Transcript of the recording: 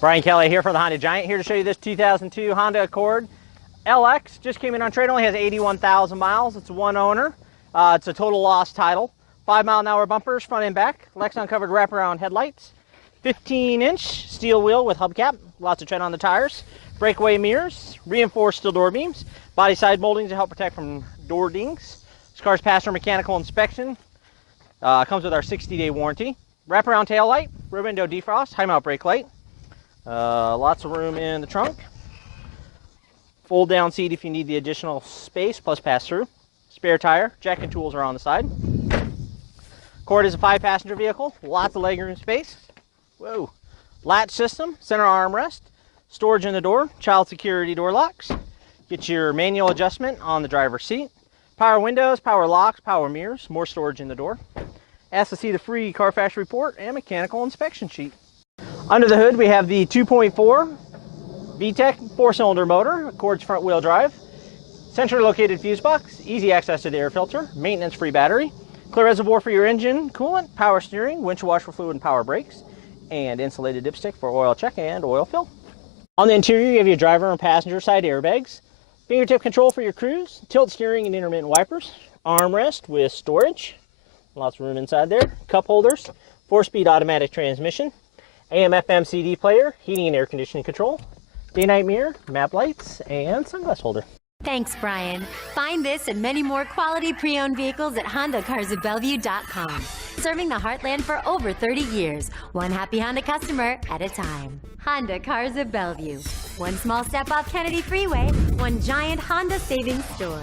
Brian Kelly here for the Honda Giant, here to show you this 2002 Honda Accord LX. Just came in on trade, only has 81,000 miles. It's one owner. It's a total loss title. 5-mile-an-hour bumpers, front and back. Lexan covered wraparound headlights. 15-inch steel wheel with hubcap. Lots of tread on the tires. Breakaway mirrors. Reinforced steel door beams. Body side moldings to help protect from door dings. This car's passed our mechanical inspection. Comes with our 60-day warranty. Wraparound tail light. Rear window defrost. High mount brake light. Lots of room in the trunk. Fold down seat if you need the additional space, plus pass through. Spare tire, jack and tools are on the side. Accord is a 5-passenger vehicle, lots of legroom space. Whoa. Latch system, center armrest, storage in the door, child security door locks. Get your manual adjustment on the driver's seat. Power windows, power locks, power mirrors, more storage in the door. Ask to see the free CARFAX report and mechanical inspection sheet. Under the hood, we have the 2.4 VTEC 4-cylinder motor, Accord's front-wheel drive, centrally located fuse box, easy access to the air filter, maintenance-free battery, clear reservoir for your engine, coolant, power steering, windshield washer fluid and power brakes, and insulated dipstick for oil check and oil fill. On the interior, you have your driver and passenger side airbags, fingertip control for your cruise, tilt steering and intermittent wipers, armrest with storage, lots of room inside there, cup holders, 4-speed automatic transmission, AM/FM CD player, heating and air conditioning control, day-night mirror, map lights, and sunglass holder. Thanks, Brian. Find this and many more quality pre-owned vehicles at HondaCarsOfBellevue.com. Serving the heartland for over 30 years, one happy Honda customer at a time. Honda Cars of Bellevue. One small step off Kennedy Freeway, one giant Honda savings store.